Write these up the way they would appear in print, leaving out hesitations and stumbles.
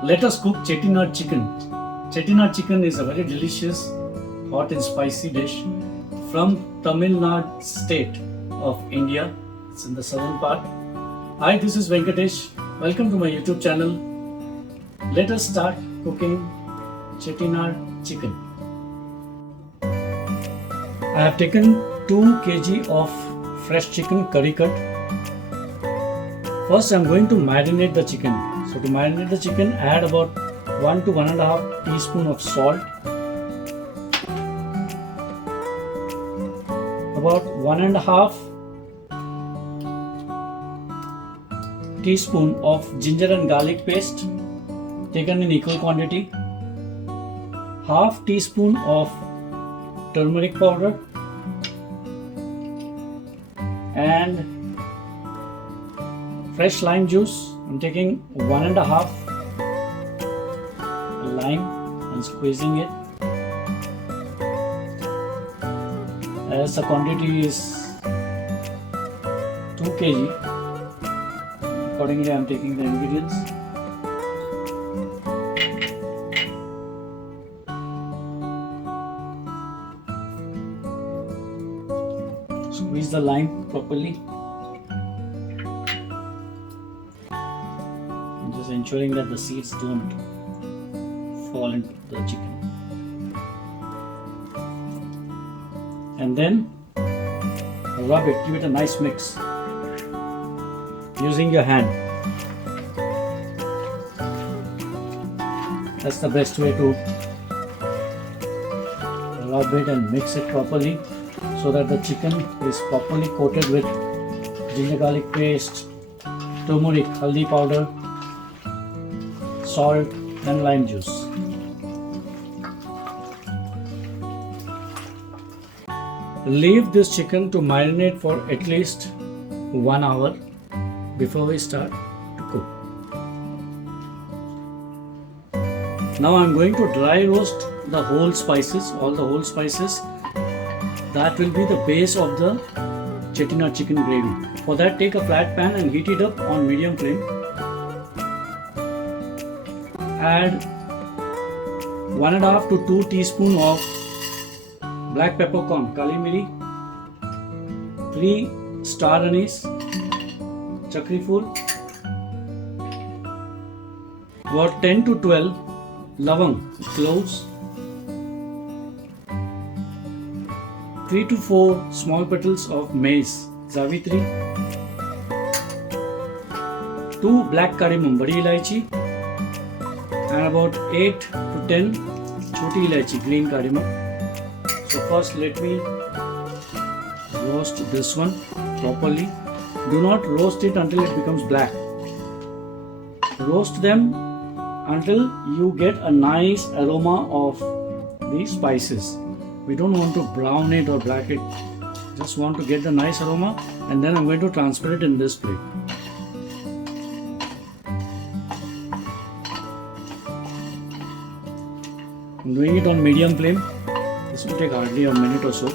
Let us cook Chettinad chicken. Chettinad chicken is a very delicious, hot and spicy dish from Tamil Nadu state of India. It's in the southern part. Hi, this is Venkatesh. Welcome to my YouTube channel. Let us start cooking Chettinad chicken. I have taken 2 kg of fresh chicken curry cut. First, I am going to marinate the chicken. So to marinate the chicken, add about 1 to 1.5 teaspoon of salt, about 1.5 teaspoon of ginger and garlic paste taken in equal quantity, half teaspoon of turmeric powder, and fresh lime juice. I'm taking 1.5 lime and squeezing it. As the quantity is 2 kg, accordingly I am taking the ingredients. Squeeze the lime properly. Just ensuring that the seeds don't fall into the chicken. And then rub it, give it a nice mix using your hand. That's the best way to rub it and mix it properly so that the chicken is properly coated with ginger garlic paste, turmeric, haldi powder, salt and lime juice. Leave this chicken to marinate for at least 1 hour before we start to cook. Now I am going to dry roast the whole spices, all the whole spices. That will be the base of the Chettinad chicken gravy. For that, take a flat pan and heat it up on medium flame. Add 1.5 to 2 teaspoon of black peppercorn, kali miri, 3 star anise, chakri fool, about 10 to 12 lavang, cloves, 3 to 4 small petals of mace, zavitri, 2 black cardamom, badi ilaichi, and about 8 to 10 choti ilaichi, green cardamom. So first let me roast this one properly. Do not roast it until it becomes black. Roast them until you get a nice aroma of these spices. We don't want to brown it or black it. Just want to get the nice aroma, and then I'm going to transfer it in this plate. I'm doing it on medium flame. This will take hardly a minute or so.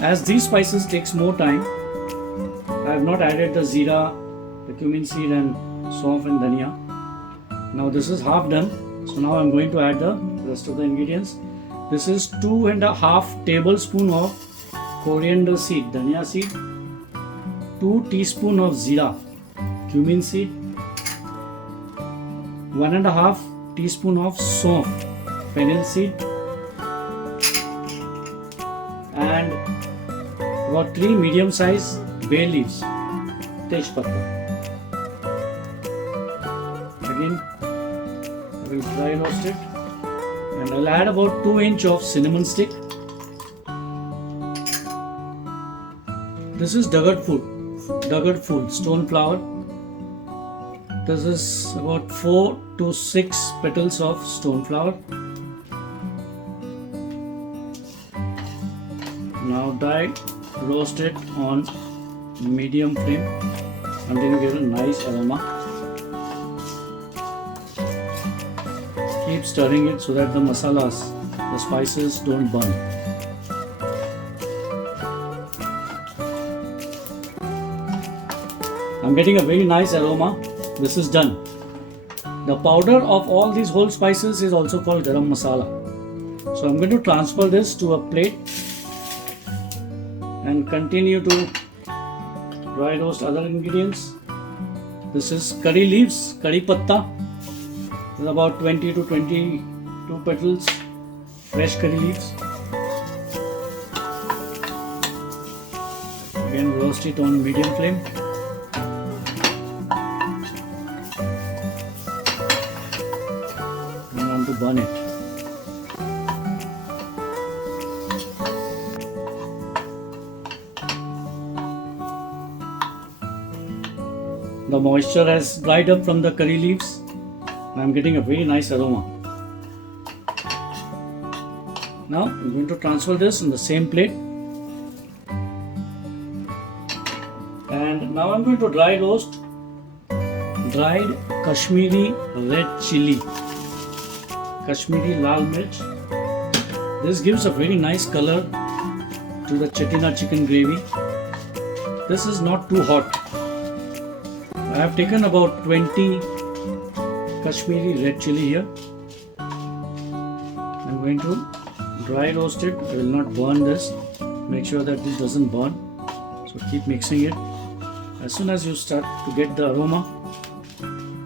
As these spices takes more time, I have not added the zira, the cumin seed and saunf and dhaniya. Now this is half done. So now I am going to add the rest of the ingredients. This is 2.5 tablespoon of coriander seed, dhaniya seed, 2 teaspoon of zira, cumin seed, 1.5 teaspoon of saunf, fennel seed, and about 3 medium size bay leaves, patta. Again, I will dry roast it, and I will add about 2 inch of cinnamon stick. This is duggered food, stone flower. This is about 4 to 6 petals of stone flower. Now dry roast it on medium flame until you get a nice aroma. Keep stirring it so that the masalas, the spices don't burn. I'm getting a very nice aroma. This is done. The powder of all these whole spices is also called garam masala. So I'm going to transfer this to a plate and continue to dry roast other ingredients. This is curry leaves, curry patta. There's about 20 to 22 petals, fresh curry leaves. Again, roast it on medium flame. Don't want to burn it. The moisture has dried up from the curry leaves. I'm getting a very nice aroma. Now I'm going to transfer this in the same plate. And now I'm going to dry roast dried Kashmiri red chili. Kashmiri lal mirch. This gives a very nice color to the Chettinad chicken gravy. This is not too hot. I have taken about 20 Kashmiri red chili here. I'm going to dry roast it. I will not burn this. Make sure that this doesn't burn. So keep mixing it. As soon as you start to get the aroma,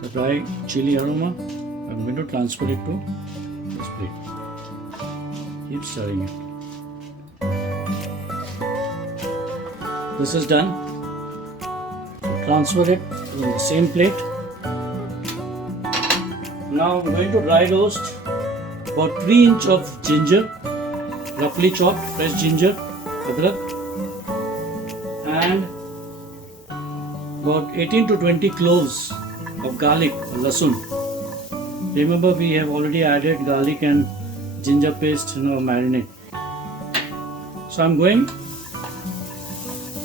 the dry chili aroma, I'm going to transfer it to this plate. Keep stirring it. This is done. Transfer it in the same plate. Now I'm going to dry roast about 3 inches of ginger, roughly chopped fresh ginger, Adrak, and about 18 to 20 cloves of garlic or Lassun. Remember, we have already added garlic and ginger paste in our marinade. So I'm going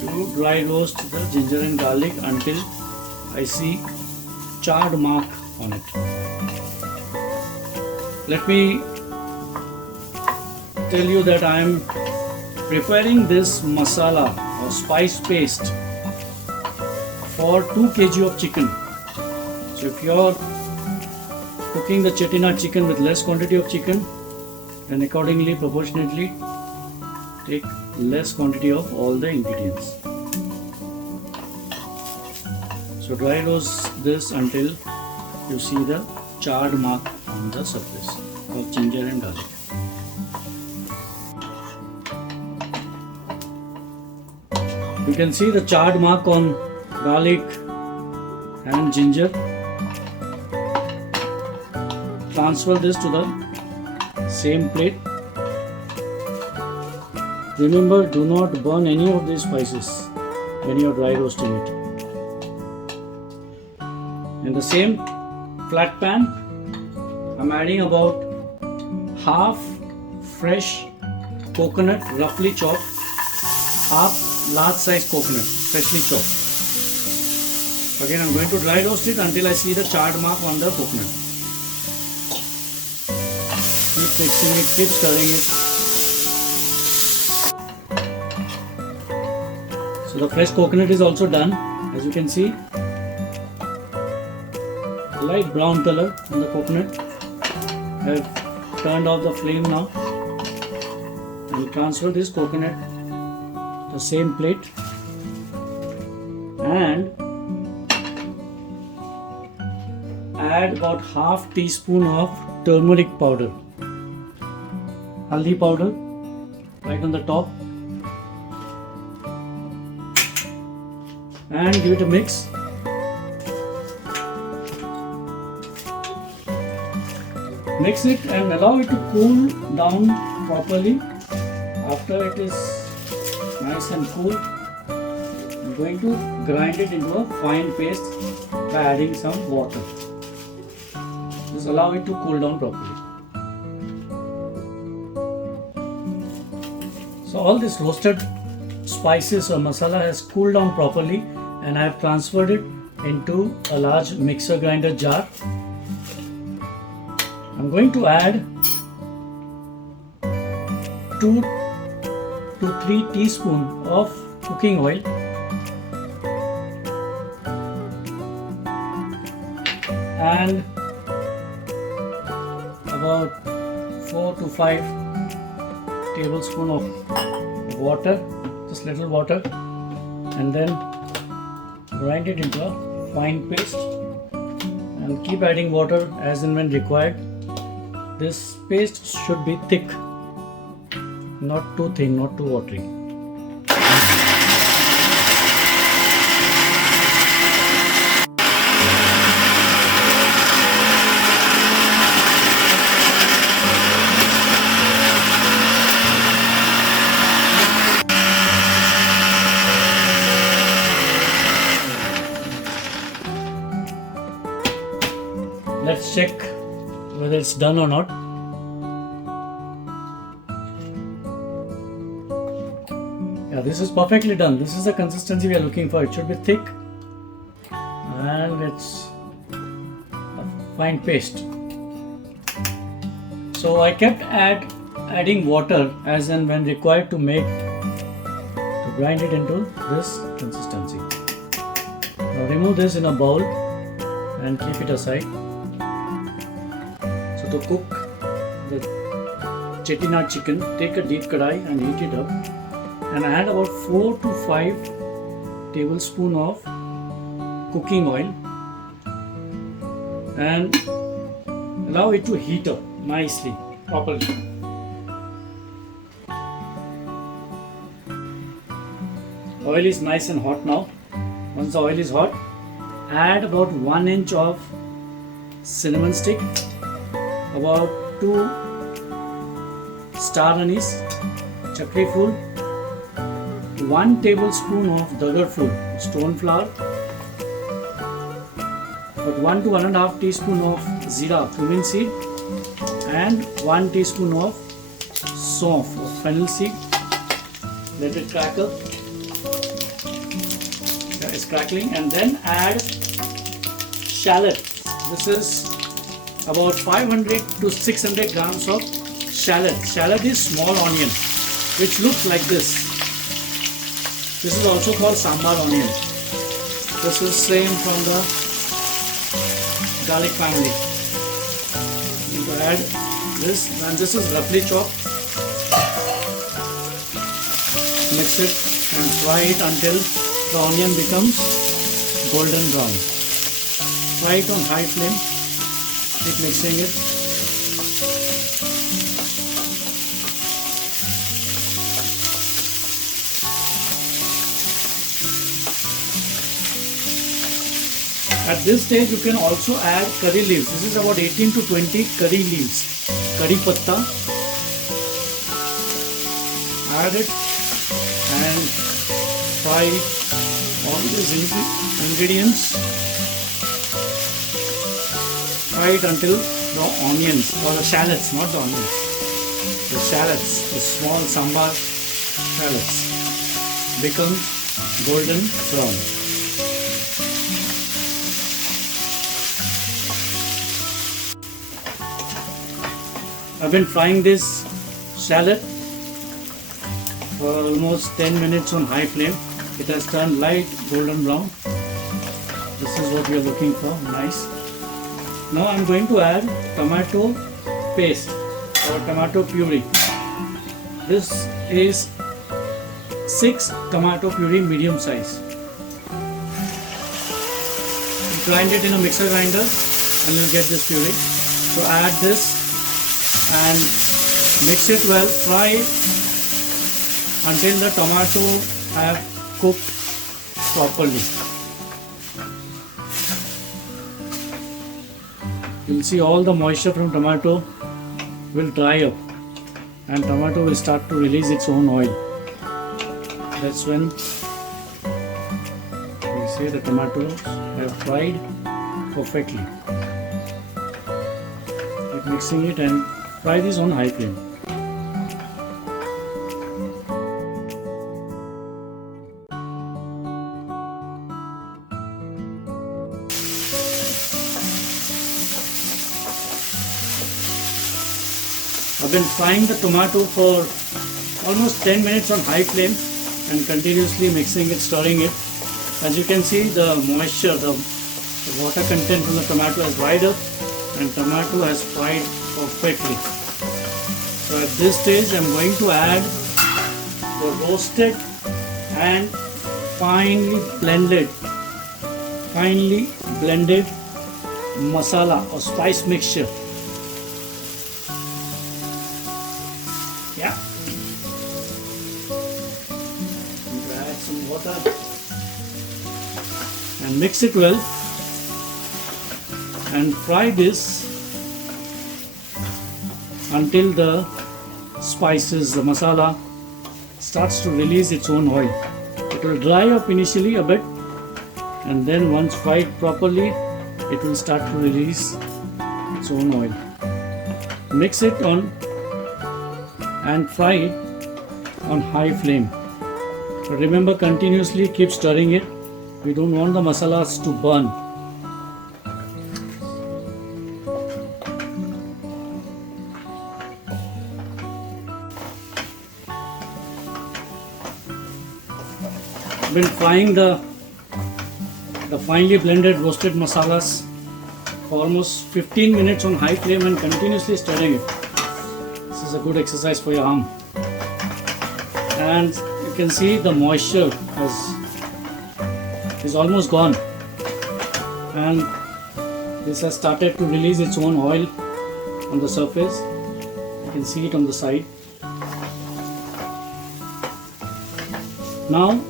to dry roast the ginger and garlic until I see charred mark on it. Let me tell you that I am preparing this masala or spice paste for 2 kg of chicken. So if you are cooking the Chettinad chicken with less quantity of chicken, then accordingly, proportionately take less quantity of all the ingredients. So dry roast this until you see the charred mark on the surface of ginger and garlic. You can see the charred mark on garlic and ginger. Transfer this to the same plate. Remember, do not burn any of these spices when you are dry roasting it. In the same flat pan, I'm adding about half fresh coconut, roughly chopped, half large size coconut, freshly chopped. Again, I'm going to dry roast it until I see the charred mark on the coconut. Keep mixing it, keep stirring it. So the fresh coconut is also done. As you can see, light brown color on the coconut. I have turned off the flame now. I will transfer this coconut to the same plate and add about half teaspoon of turmeric powder, Haldi powder right on the top, and give it a mix. Mix it and allow it to cool down properly. After it is nice and cool, I'm going to grind it into a fine paste by adding some water. Just allow it to cool down properly. So all this roasted spices or masala has cooled down properly, and I have transferred it into a large mixer grinder jar. I'm going to add 2 to 3 teaspoons of cooking oil. and about 4 to 5 tablespoons of water, just little water, and then grind it into a fine paste and keep adding water as and when required. This paste should be thick, not too thin, not too watery. Let's check whether it's done or not. Yeah, this is perfectly done. This is the consistency we are looking for. It should be thick and it's a fine paste. So I kept adding water as and when required to grind it into this consistency. Now remove this in a bowl and keep it aside. To cook the Chettinad chicken, take a deep kadai and heat it up and add about 4 to 5 tablespoons of cooking oil and allow it to heat up nicely, properly. Oil is nice and hot now. Once the oil is hot, add about 1 inch of cinnamon stick, about 2 star anise, chakri fool, 1 tablespoon of dagar fool, stone flour, but 1 to 1.5 teaspoon of zira, cumin seed, and 1 teaspoon of saunf or fennel seed. Let it crackle. It's crackling, and then add shallots. This is about 500 to 600 grams of shallot. Shallot is small onion which looks like this. This is also called sambar onion. This is same from the garlic family. You can add this, and this is roughly chopped. Mix it and fry it until the onion becomes golden brown. Fry it on high flame. Keep mixing it. At this stage you can also add curry leaves. This is about 18 to 20 curry leaves. Curry patta. Add it and fry all these ingredients. Fry it until the onions, or the shallots, not the onions, the shallots, the small sambar shallots, become golden brown. I've been frying this shallot for almost 10 minutes on high flame. It has turned light golden brown. This is what we are looking for, nice. Now I am going to add tomato paste or tomato puree. This is 6 tomato puree medium size. Grind it in a mixer grinder and you'll get this puree. So add this and mix it well. Fry until the tomato have cooked properly. You'll see all the moisture from tomato will dry up and tomato will start to release its own oil. That's when we say the tomatoes have fried perfectly. Keep mixing it and fry this on high flame. I've been frying the tomato for almost 10 minutes on high flame and continuously mixing it, stirring it. As you can see, the moisture, the The water content from the tomato has dried up and tomato has fried perfectly. So at this stage I'm going to add the roasted and finely blended masala or spice mixture. Yeah. Add some water and mix it well and fry this until the spices, the masala starts to release its own oil. It will dry up initially a bit and then once fried properly it will start to release its own oil. Mix it on and fry it on high flame. But remember, continuously keep stirring it. We don't want the masalas to burn. I've been frying the finely blended roasted masalas for almost 15 minutes on high flame and continuously stirring it. This is a good exercise for your arm. And you can see the moisture is almost gone, and this has started to release its own oil on the surface. You can see it on the side. Now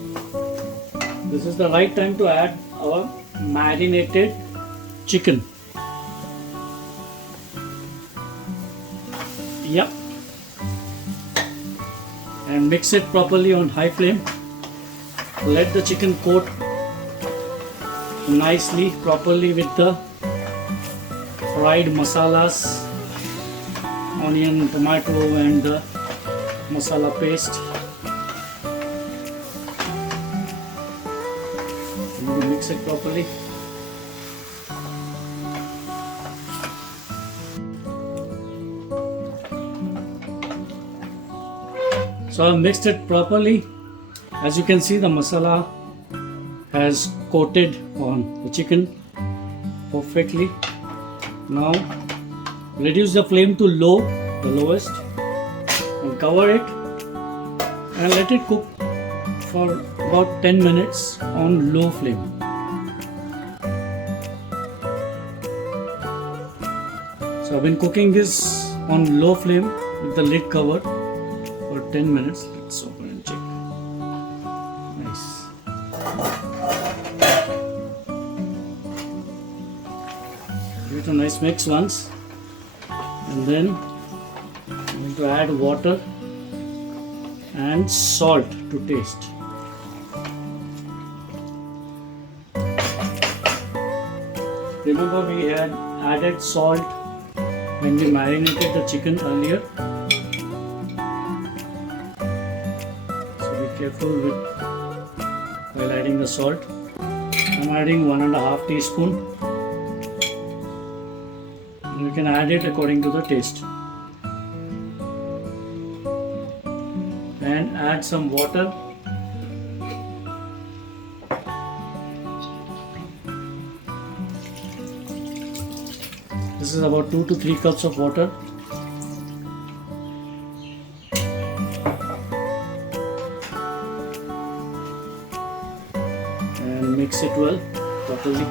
this is the right time to add our marinated chicken. Yep. And mix it properly on high flame. Let the chicken coat nicely, properly with the fried masalas, onion, tomato and the masala paste. Mix it properly. So I mixed it properly. As you can see, the masala has coated on the chicken perfectly. Now reduce the flame to low, the lowest, and cover it and let it cook for about 10 minutes on low flame. So I've been cooking this on low flame with the lid covered for 10 minutes. Let's open and check. Nice. Give it a nice mix once, and then I'm going to add water and salt to taste. Remember, we had added salt when we marinated the chicken earlier. So be careful while adding the salt. I'm adding 1.5 teaspoon. You can add it according to the taste. And add some water. This is about 2 to 3 cups of water. And mix it well properly.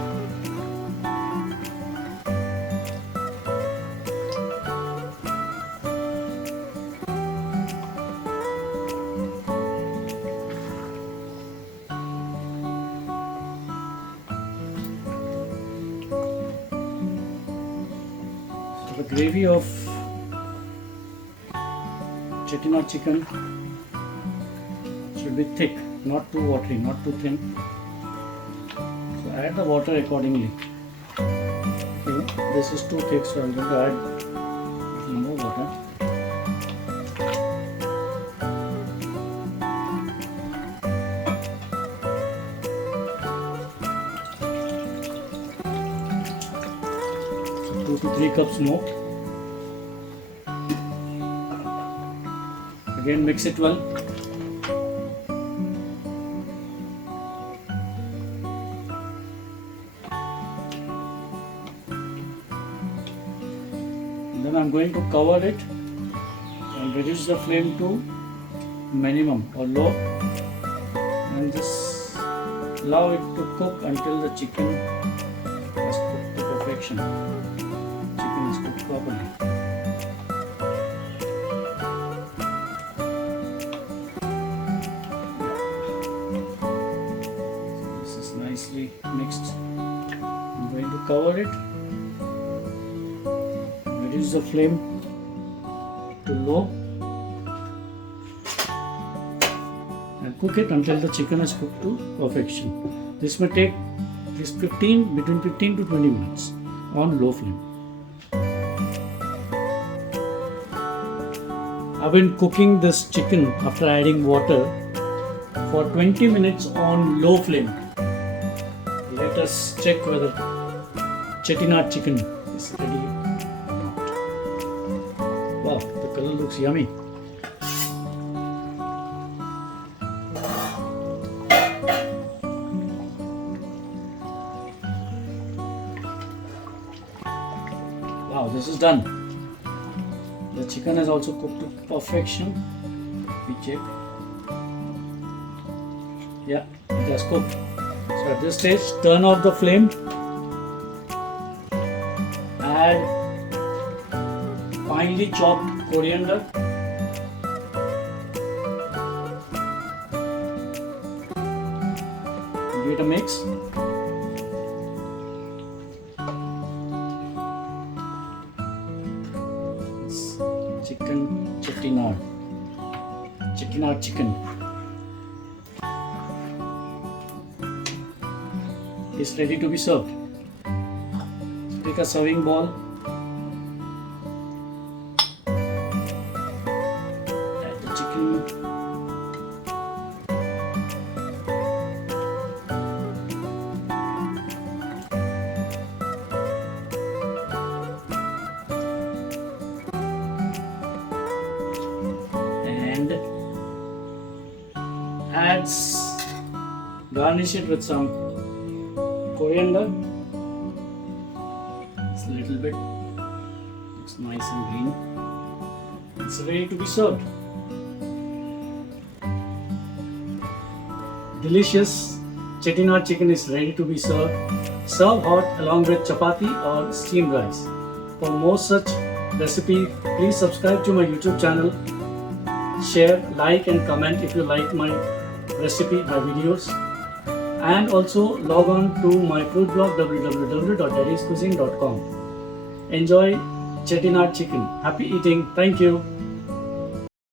The gravy of Chettinad chicken should be thick, not too watery, not too thin. So add the water accordingly. Okay, this is too thick, so I'm going to add a little more water. So 2 to 3 cups more. Again, mix it well. I'm going to cover it and reduce the flame to minimum or low, and just allow it to cook until the chicken has cooked to perfection. Chicken is cooked properly. This is nicely mixed. I'm going to cover it, reduce the flame to low, and cook it until the chicken is cooked to perfection. This may take between 15 to 20 minutes on low flame. I've been cooking this chicken after adding water for 20 minutes on low flame. Let us check whether Chettinad chicken is ready or not. Wow, the color looks yummy. Wow, this is done. The chicken is also cooked to perfection. We check. Yeah, it has cooked. So at this stage, turn off the flame. Add finely chopped coriander. Give it a mix. Chettinad chicken is ready to be served. So take a serving bowl, add the chicken, and garnish it with some coriander. It's a little bit, looks nice and green. It's ready to be served. Delicious Chettinad chicken is ready to be served. Serve hot along with chapati or steamed rice. For more such recipe, please subscribe to my YouTube channel. Share, like and comment if you like my recipe, my videos. And also log on to my food blog www.daddy'scuisine.com. Enjoy Chettinad chicken. Happy eating. Thank you.